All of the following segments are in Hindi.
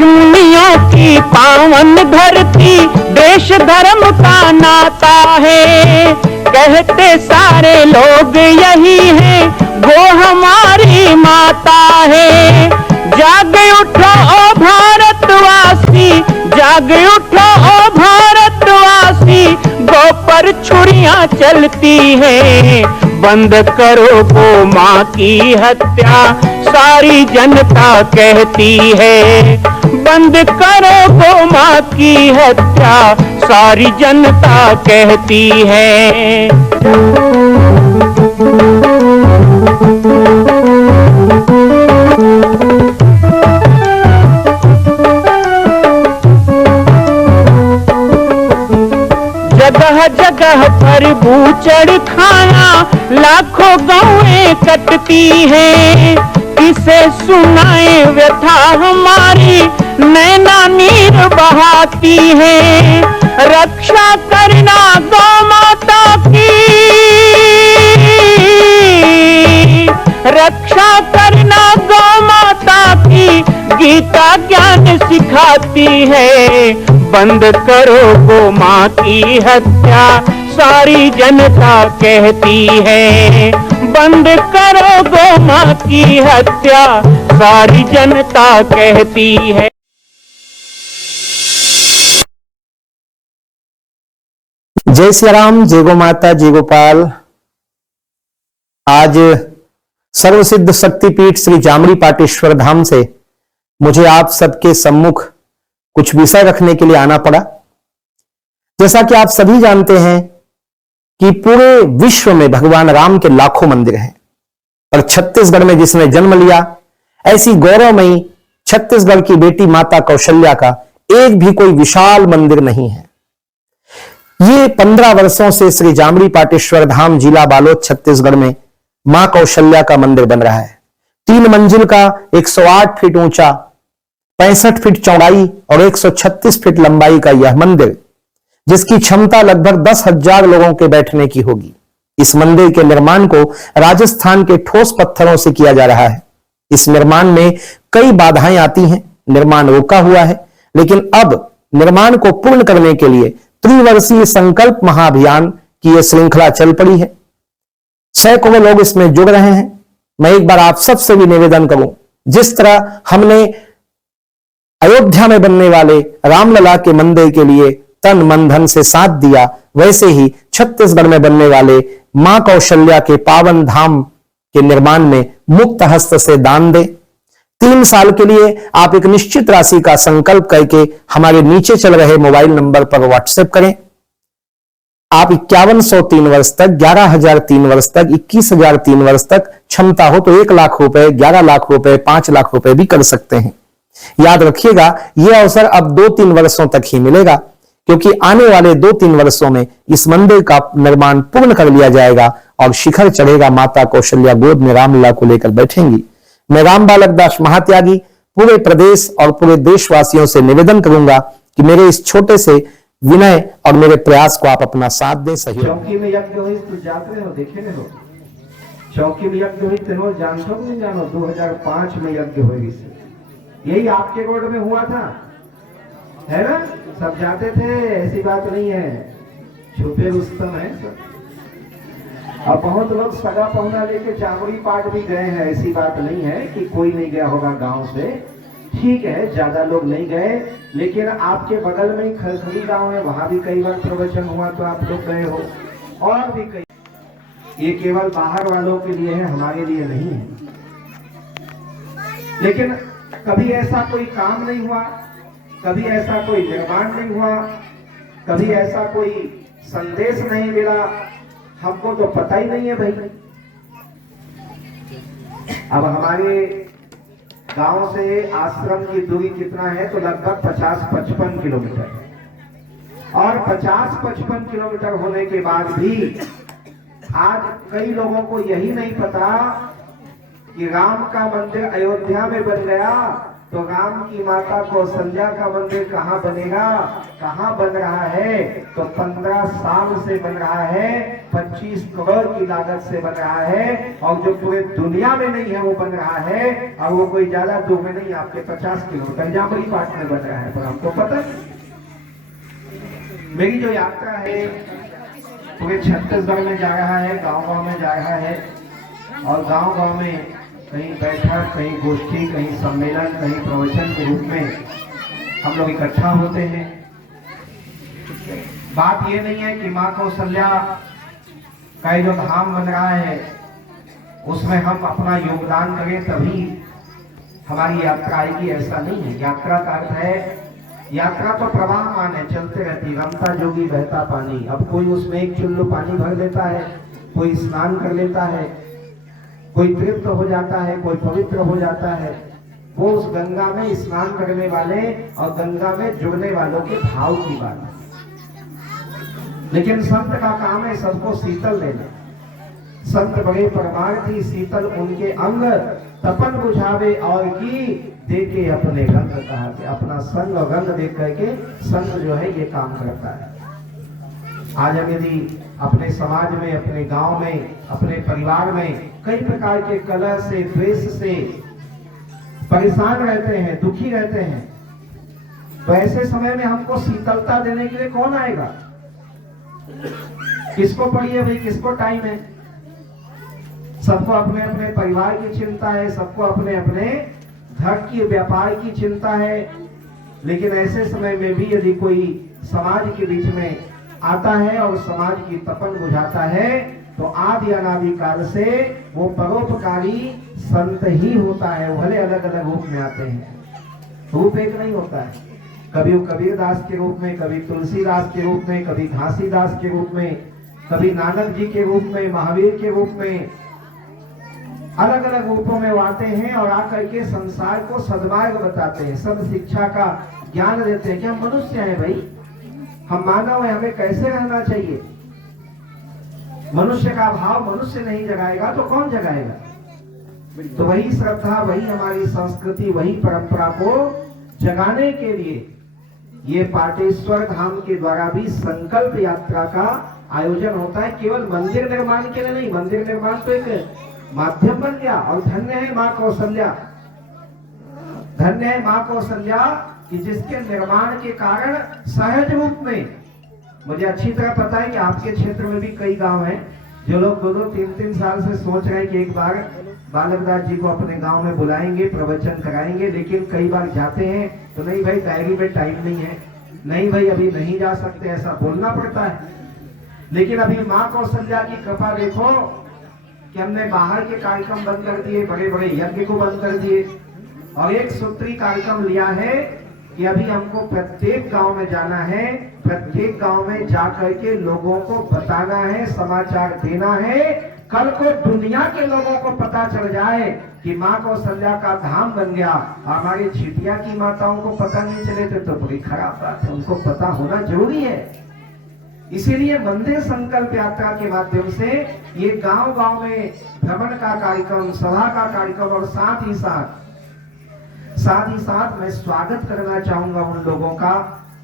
ऋषिमुनियों की पावन धरती, देश धर्म का नाता है। कहते सारे लोग यही है, वो हमारी माता है। जाग उठो ओ भारतवासी, जाग उठो ओ भारतवासी, गौ पर छुरियां चलती हैं। बंद करो गौ माँ की हत्या, सारी जनता कहती है। बंद करो गौ माँ की हत्या, सारी जनता कहती है। जगह जगह पर बूचड़ खाना, लाखों गौएं कटती हैं। किसे सुनाए व्यथा हमारी, नैना नीर बहाती है। रक्षा करना गौ माता की, रक्षा करना गौ माता की, गीता ज्ञान सिखाती है। बंद करो गौ माँ की हत्या, सारी जनता कहती है। बंद करो गौ माँ की हत्या, सारी जनता कहती है। जय श्री राम, जय गो माता, जय गोपाल। आज सर्वसिद्ध शक्तिपीठ श्री जामड़ी पाटेश्वर धाम से मुझे आप सबके सम्मुख कुछ विषय रखने के लिए आना पड़ा। जैसा कि आप सभी जानते हैं कि पूरे विश्व में भगवान राम के लाखों मंदिर हैं, और छत्तीसगढ़ में जिसने जन्म लिया, ऐसी गौरवमयी छत्तीसगढ़ की बेटी माता कौशल्या का एक भी कोई विशाल मंदिर नहीं है। ये 15 वर्षों से श्री जामड़ी पाटेश्वर धाम, जिला बालोद, छत्तीसगढ़ में मां कौशल्या का मंदिर बन रहा है। 3 मंजिल का 108 फीट ऊंचा, 65 फीट चौड़ाई और 136 फीट लंबाई का यह मंदिर, जिसकी क्षमता लगभग 10,000 लोगों के बैठने की होगी। इस मंदिर के निर्माण को राजस्थान के ठोस पत्थरों से किया जा रहा है। इस निर्माण में कई बाधाएं आती हैं, निर्माण रुका हुआ है, लेकिन अब निर्माण को पूर्ण करने के लिए त्रिवर्षीय संकल्प महाअभियान की यह श्रृंखला चल पड़ी है। सैकड़ों लोग इसमें जुड़ रहे हैं। मैं एक बार आप सबसे भी निवेदन करूं, जिस तरह हमने अयोध्या में बनने वाले रामलला के मंदिर के लिए तन मन धन से साथ दिया, वैसे ही छत्तीसगढ़ में बनने वाले मां कौशल्या के पावन धाम के निर्माण में मुक्त हस्त से दान दें। 3 साल के लिए आप एक निश्चित राशि का संकल्प करके हमारे नीचे चल रहे मोबाइल नंबर पर व्हाट्सएप करें। आप 5100 3 वर्ष तक, 11,000 3 वर्ष तक, 21,000 3 वर्ष तक, क्षमता हो तो 1 लाख रुपए, 11 लाख रुपए, 5 लाख रुपए भी कर सकते हैं। याद रखिएगा, यह अवसर अब 2-3 वर्षों तक ही मिलेगा, क्योंकि आने वाले 2-3 वर्षों में इस मंदिर का निर्माण पूर्ण कर लिया जाएगा और शिखर चढ़ेगा। माता कौशल्या गोद में रामलला को लेकर बैठेंगी। मैं राम बालक दास महात्यागी पूरे प्रदेश और पूरे देशवासियों से निवेदन करूंगा कि मेरे इस छोटे से विनय और मेरे प्रयास को आप अपना साथ दें। सही चौकी में यज्ञ हुई तो जाते हो, देखे नहीं हो? चौकी में यज्ञ हुई तो जानते हो नहीं जानो? 2005 में यज्ञ हुई, यही आपके रोड में हुआ था, है ना? सब जाते थे, ऐसी बात नहीं है, छुपे रुस्तम है सब। अब बहुत लोग सगा पहुना लेके जामड़ी पाट भी गए हैं, ऐसी बात नहीं है कि कोई नहीं गया होगा गांव से। ठीक है, ज्यादा लोग नहीं गए, लेकिन आपके बगल में ही खरखड़ी गांव है, वहां भी कई बार प्रवचन हुआ तो आप लोग गए हो, और भी कई। ये केवल बाहर वालों के लिए है, हमारे लिए नहीं है। लेकिन कभी ऐसा कोई काम नहीं हुआ, कभी ऐसा कोई निर्माण नहीं हुआ, कभी ऐसा कोई संदेश नहीं मिला, हमको तो पता ही नहीं है भाई। अब हमारे गांव से आश्रम की दूरी कितना है? तो लगभग 50-55 किलोमीटर, और 50-55 किलोमीटर होने के बाद भी आज कई लोगों को यही नहीं पता कि राम का मंदिर अयोध्या में बन गया तो राम की माता कौशल्या का मंदिर कहाँ बनेगा, कहाँ बन रहा है? तो 15 साल से बन रहा है, 25 करोड़ की लागत से बन रहा है, और जो पूरे दुनिया में नहीं है वो बन रहा है, और वो कोई ज्यादा दूर में नहीं, आपके 50 किलोमीटर जामरी पाट में बन रहा है। पर हमको पता नहीं। मेरी जो यात्रा है पूरे छत्तीसगढ़ में जा रहा है, गांव-गांव में जा रहा है, और गांव-गांव में कहीं बैठक, कहीं गोष्ठी, कहीं सम्मेलन, कहीं प्रवचन के रूप में हम लोग इकट्ठा होते हैं। बात ये नहीं है कि माँ कौशल्या का जो धाम बन रहा है उसमें हम अपना योगदान करें तभी हमारी यात्रा आएगी, ऐसा नहीं है। यात्रा का अर्थ है, यात्रा तो प्रवाहमान है, चलते रहती, रमता जोगी बहता पानी। अब कोई उसमें एक चुल्लू पानी भर लेता है, कोई स्नान कर लेता है, कोई तृप्त हो जाता है, कोई पवित्र हो जाता है। वो उस गंगा में स्नान करने वाले और गंगा में जुड़ने वालों के भाव की बात है। लेकिन संत का काम है सबको शीतल देना। संत बड़े परमार्थी, शीतल उनके अंग, तपन बुझावे और की देके अपने रंग कहा के, अपना संग और रंग देख करके संत जो है ये काम करता है। आज हम यदि अपने समाज में, अपने गांव में, अपने परिवार में कई प्रकार के कलह से, द्वेष से परेशान रहते हैं, दुखी रहते हैं, तो ऐसे समय में हमको शीतलता देने के लिए कौन आएगा? किसको पड़ी है भाई, किसको टाइम है? सबको अपने अपने परिवार की चिंता है, सबको अपने अपने घर की, व्यापार की चिंता है। लेकिन ऐसे समय में भी यदि कोई समाज के बीच में आता है और समाज की तपन बुझाता है, तो आदि अनादि काल से वो परोपकारी संत ही होता है। भले अलग अलग रूप में आते हैं, रूप एक नहीं होता है। कभी वो कबीरदास के रूप में, कभी तुलसीदास के रूप में, कभी घासीदास के रूप में, कभी नानक जी के रूप में, महावीर के रूप में, अलग अलग रूपों में वो आते हैं और आकर के संसार को सद्मार्ग बताते हैं, सब शिक्षा का ज्ञान देते हैं कि हम मनुष्य हैं भाई, हम मानव हैं, हमें कैसे रहना चाहिए। मनुष्य का भाव मनुष्य नहीं जगाएगा तो कौन जगाएगा? तो वही श्रद्धा, वही हमारी संस्कृति, वही परंपरा को जगाने के लिए ये पाटेश्वर धाम के द्वारा भी संकल्प यात्रा का आयोजन होता है। केवल मंदिर निर्माण के लिए नहीं, मंदिर निर्माण तो एक माध्यम बन गया। और धन्य है माँ कौशल्या, धन्य है माँ कौशल्या कि जिसके निर्माण के कारण सहज रूप में, मुझे अच्छी तरह पता है कि आपके क्षेत्र में भी कई गांव हैं जो लोग 2-2, 3-3 साल से सोच रहे हैं कि एक बार बालकदास जी को अपने गांव में बुलाएंगे, प्रवचन कराएंगे, लेकिन कई बार जाते हैं तो नहीं भाई डायरी में टाइम नहीं है, नहीं भाई अभी नहीं जा सकते, ऐसा बोलना पड़ता है। लेकिन अभी माँ कौशल्या की कृपा देखो कि हमने बाहर के कार्यक्रम बंद कर दिए, बड़े बड़े यज्ञ को बंद कर दिए, और एक सूत्री कार्यक्रम लिया है कि अभी हमको प्रत्येक गांव में जाना है, प्रत्येक गांव में जाकर के लोगों को बताना है, समाचार देना है। कल को दुनिया के लोगों को पता चल जाए कि माँ कौशल्या का धाम बन गया। हमारी छिटिया की माताओं को पता नहीं चले तो बड़ी खराब बात है, उनको पता होना जरूरी है। इसीलिए मंदिर संकल्प यात्रा के माध्यम से ये गांव गांव में भ्रमण का कार्यक्रम, सभा का कार्यक्रम, और साथ ही साथ मैं स्वागत करना चाहूंगा उन लोगों का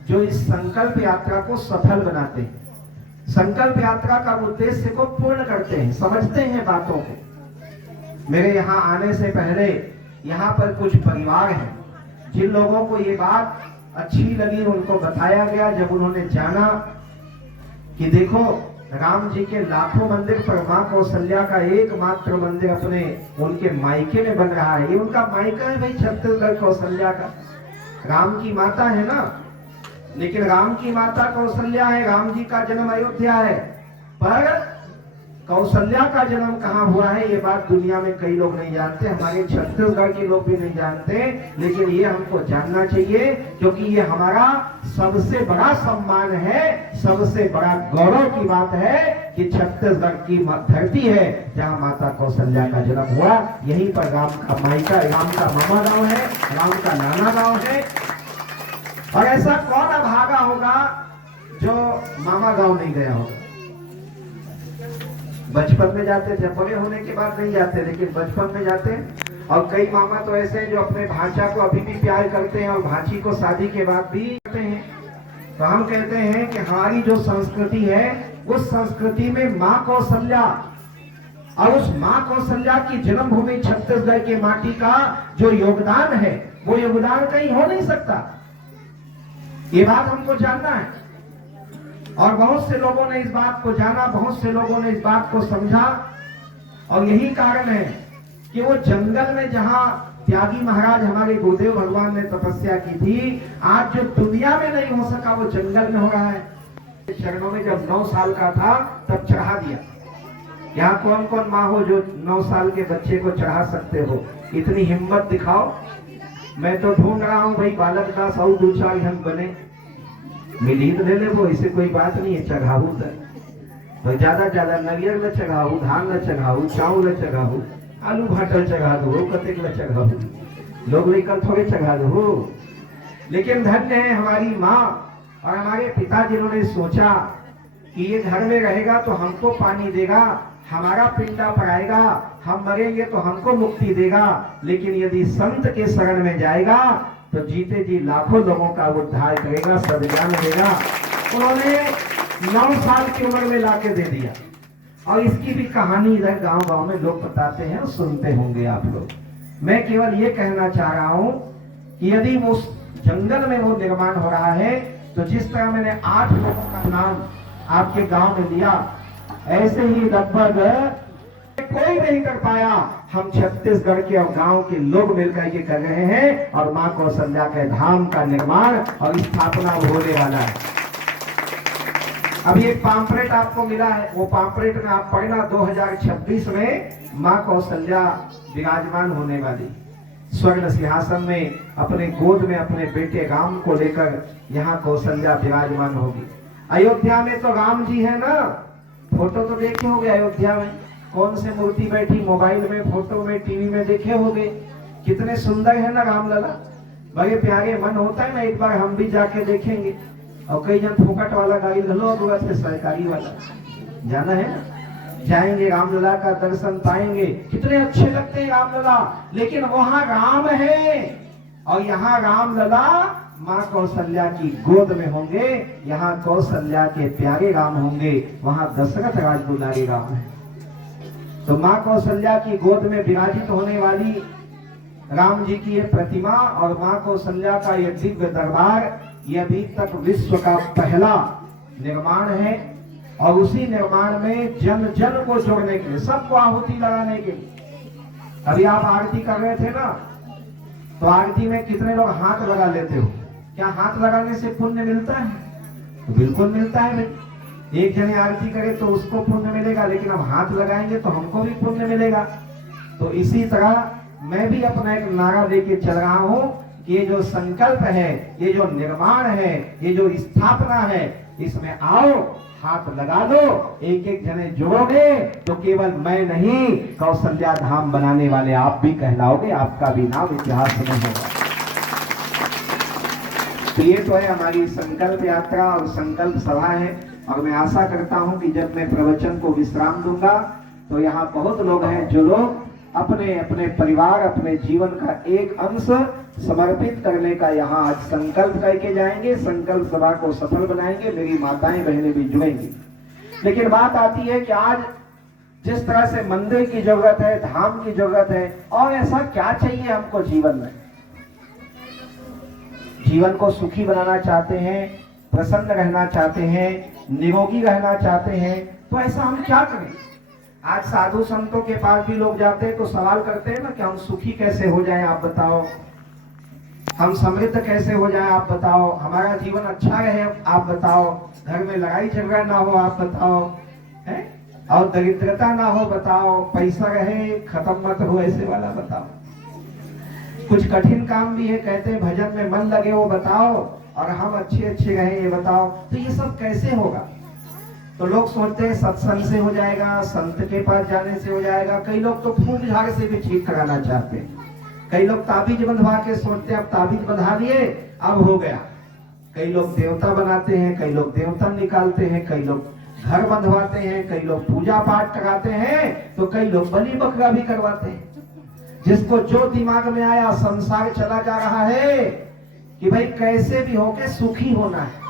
जो इस संकल्प यात्रा को सफल बनाते हैं, संकल्प यात्रा का उद्देश्य को पूर्ण करते हैं, समझते हैं बातों को। मेरे यहाँ आने से पहले यहाँ पर कुछ परिवार हैं जिन लोगों को ये बात अच्छी लगी, उनको बताया गया जब उन्होंने जाना कि देखो राम जी के लाखों मंदिर पर माँ कौशल्या का एकमात्र मंदिर अपने उनके मायके में बन रहा है। ये उनका मायका है भाई, छत्तीसगढ़ कौशल्या का। राम की माता है ना, लेकिन राम की माता कौशल्या है, राम जी का जन्म अयोध्या है, पर कौशल्या का जन्म कहाँ हुआ है ये बात दुनिया में कई लोग नहीं जानते, हमारे छत्तीसगढ़ के लोग भी नहीं जानते। लेकिन ये हमको जानना चाहिए क्योंकि ये हमारा सबसे बड़ा सम्मान है, सबसे बड़ा गौरव की बात है कि छत्तीसगढ़ की धरती है जहाँ माता कौशल्या का जन्म हुआ। यहीं पर राम का मायका, राम का मामा गांव है, राम का नाना गांव है। और ऐसा कौन अभागा होगा जो मामा गांव नहीं गया होगा? बचपन में जाते, जब बड़े होने के बाद नहीं जाते, लेकिन बचपन में जाते। और कई मामा तो ऐसे हैं जो अपने भांजा को अभी भी प्यार करते हैं और भांजी को शादी के बाद भी करते हैं। तो हम कहते हैं कि हमारी जो संस्कृति है उस संस्कृति में माँ कौशल्या और उस माँ कौशल्या की जन्मभूमि छत्तीसगढ़ के माटी का जो योगदान है वो योगदान कहीं हो नहीं सकता। ये बात हमको जानना है और बहुत से लोगों ने इस बात को जाना, बहुत से लोगों ने इस बात को समझा और यही कारण है कि वो जंगल में जहां त्यागी महाराज हमारे गुरुदेव भगवान ने तपस्या की थी, आज जो दुनिया में नहीं हो सका वो जंगल में हो रहा है। चरणों में जब 9 साल का था तब चढ़ा दिया। यहाँ कौन कौन माँ हो जो 9 साल के बच्चे को चढ़ा सकते हो? इतनी हिम्मत दिखाओ। मैं तो ढूंढ रहा हूँ भाई बालक दास और 2-4 जन बने, मिली तो ले ले वो, इसे कोई बात नहीं है। चढ़ाऊ तो ज्यादा नरियर ल चढ़ाऊ, धान ल चढ़ाऊ, चावल ल चढ़ाऊ, आलू भाटल चढ़ा दो, कतेक ल चढ़ाऊ, लोग निकल थोड़े चढ़ा दो। लेकिन धन्य है हमारी माँ और हमारे पिता जिन्होंने सोचा कि ये घर में रहेगा तो हमको पानी देगा, हमारा पिंडा पड़ाएगा, हम मरेंगे तो हमको मुक्ति देगा, लेकिन यदि संत के शरण में जाएगा तो जीते जी लाखों लोगों का उद्धार करेगा, सद्ज्ञान देगा। उन्होंने 9 साल की उम्र में लाके दे दिया और इसकी भी कहानी इधर गांव-गांव में लोग बताते हैं और सुनते होंगे आप लोग। मैं केवल ये कहना चाह रहा हूं कि यदि वो जंगल में वो निर्माण हो रहा है तो जिस तरह मैंने 8 लोगों का नाम आपके गांव में लिया, ऐसे ही लगभग कोई नहीं कर पाया। हम छत्तीसगढ़ के और गांव के लोग मिलकर के कर रहे हैं और मां कौशल्या के धाम का निर्माण और स्थापना होने वाला है। अभी एक पाम्पलेट आपको मिला है, वो पाम्पलेट में आप पढ़ना 2026 में मां कौशल्या विराजमान होने वाली, स्वर्ण सिंहासन में अपने गोद में अपने बेटे राम को लेकर यहाँ कौशल्या विराजमान होगी। अयोध्या में तो राम जी है ना, फोटो तो देखे होंगे अयोध्या में कौन से मूर्ति बैठी, मोबाइल में, फोटो में, टीवी में देखे होंगे, कितने सुंदर है ना रामलला, बड़े प्यारे। मन होता है ना एक बार हम भी जाके देखेंगे। और कई जन फोकट वाला गाड़ी लो से सरकारी वाला जाना है ना, जाएंगे रामलला का दर्शन पाएंगे, कितने अच्छे लगते हैं रामलला। लेकिन वहां राम है और यहाँ रामलला माँ कौशल्या की गोद में होंगे, यहाँ कौशल्या के प्यारे राम होंगे, वहां दशरथ राज दुलारी राम है। तो माँ कौशल्या की गोद में विराजित होने वाली राम जी की ये प्रतिमा और माँ कौशल्या का ये दिव्य दरबार, ये अभी तक विश्व का पहला निर्माण है और उसी निर्माण में जन जन को जोड़ने के लिए, सबको आहुति लगाने के लिए। अभी आप आरती कर रहे थे ना, तो आरती में कितने लोग हाथ लगा लेते हो? क्या हाथ लगाने से पुण्य मिलता है? तो बिल्कुल मिलता है भाई। एक जने आरती करे तो उसको पुण्य मिलेगा, लेकिन अब हाथ लगाएंगे तो हमको भी पुण्य मिलेगा। तो इसी तरह मैं भी अपना एक नारा लेके चल रहा हूं कि ये जो संकल्प है, ये जो निर्माण है, ये जो स्थापना है, इसमें आओ, हाथ लगा दो, एक एक जने जोड़ोगे तो केवल मैं नहीं, कौशल्या धाम बनाने वाले आप भी कहलाओगे, आपका भी नाम इतिहास में होगा। तो ये तो है हमारी संकल्प यात्रा और संकल्प सभा है और मैं आशा करता हूं कि जब मैं प्रवचन को विश्राम दूंगा तो यहाँ बहुत लोग हैं जो लोग अपने अपने परिवार, अपने जीवन का एक अंश समर्पित करने का यहाँ आज संकल्प करके जाएंगे, संकल्प सभा को सफल बनाएंगे। मेरी माताएं बहनें भी जुड़ेंगी। लेकिन बात आती है कि आज जिस तरह से मंदिर की जरूरत है, धाम की जरूरत है, और ऐसा क्या चाहिए हमको जीवन में? जीवन को सुखी बनाना चाहते हैं, प्रसन्न रहना चाहते हैं, निरोगी रहना चाहते हैं, तो ऐसा हम क्या करें? आज साधु संतों के पास भी लोग जाते हैं तो सवाल करते हैं ना कि हम सुखी कैसे हो जाएं, आप बताओ, हम समृद्ध कैसे हो जाएं, आप बताओ, हमारा जीवन अच्छा रहे, आप बताओ, घर में लड़ाई झगड़ा ना हो, आप बताओ, है? और दरिद्रता ना हो, बताओ, पैसा रहे, खत्म मत हो, ऐसे वाला बताओ। कुछ कठिन काम भी है, कहते हैं भजन में मन लगे, वो बताओ, और हम अच्छे अच्छे रहे, ये बताओ। तो ये सब कैसे होगा? तो लोग सोचते हैं सत्संग से हो जाएगा, संत के पास जाने से हो जाएगा। कई लोग तो फूल झाड़ से भी ठीक कराना चाहते हैं। कई लोग ताबीज बंधवा के सोचते हैं अब ताबीज बंधा दिए अब हो गया। कई लोग देवता बनाते हैं, कई लोग देवता निकालते हैं, कई लोग घर बंधवाते हैं, कई लोग पूजा पाठ कराते हैं, तो कई लोग बलि बकरा भी करवाते हैं। जिसको जो दिमाग में आया संसार चला जा रहा है कि भाई कैसे भी होके सुखी होना है।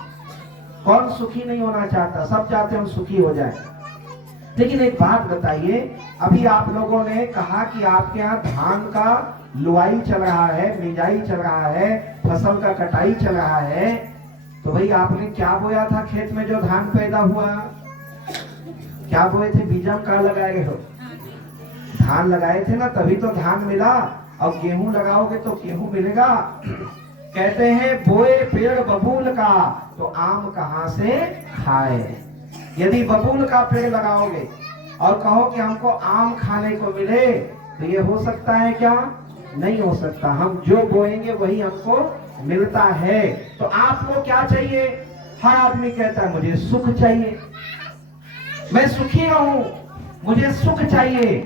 कौन सुखी नहीं होना चाहता, सब चाहते हैं हम सुखी हो जाए। लेकिन एक बात बताइए, अभी आप लोगों ने कहा कि आपके यहाँ धान का लुआई चल रहा है, मिंजाई चल रहा है, फसल का कटाई चल रहा है, तो भाई आपने क्या बोया था खेत में जो धान पैदा हुआ? क्या बोए थे? बीजम का लगाए हो? धान लगाए थे ना, तभी तो धान मिला। अब गेहूं लगाओगे तो गेहूं मिलेगा। कहते हैं बोए पेड़ बबूल का तो आम कहां से खाए। यदि बबूल का पेड़ लगाओगे और कहो कि हमको आम खाने को मिले, तो ये हो सकता है क्या? नहीं हो सकता। हम जो बोएंगे वही हमको मिलता है। तो आपको क्या चाहिए? हर आदमी कहता है मुझे सुख चाहिए, मैं सुखी रहूं, मुझे सुख चाहिए।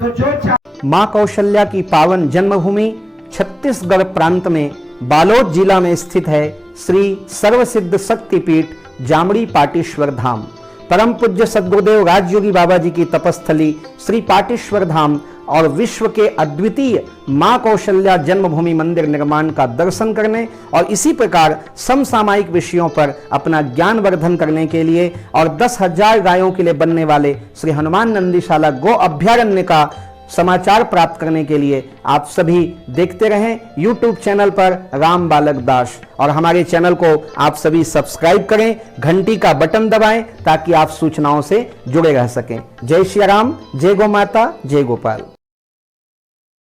तो जो मां कौशल्या की पावन जन्मभूमि छत्तीसगढ़ प्रांत में बालोद जिला में स्थित है श्री सर्वसिद्ध शक्तिपीठ जामड़ी पाटेश्वर धाम। परम पूज्य सद्गुरुदेव राजयोगी बाबा जी की तपस्थली श्री पाटेश्वर धाम और विश्व के अद्वितीय मां कौशल्या जन्मभूमि मंदिर निर्माण का दर्शन करने और इसी प्रकार समसामयिक विषयों पर अपना ज्ञान वर्धन करने के लिए और 10,000 गायों के लिए बनने वाले श्री हनुमान नंदीशाला गो अभ्यारण्य का समाचार प्राप्त करने के लिए आप सभी देखते रहें YouTube चैनल पर राम बालक दास, और हमारे चैनल को आप सभी सब्सक्राइब करें, घंटी का बटन दबाएं ताकि आप सूचनाओं से जुड़े रह सकें। जय श्री राम, जय गौ माता, जय गोपाल।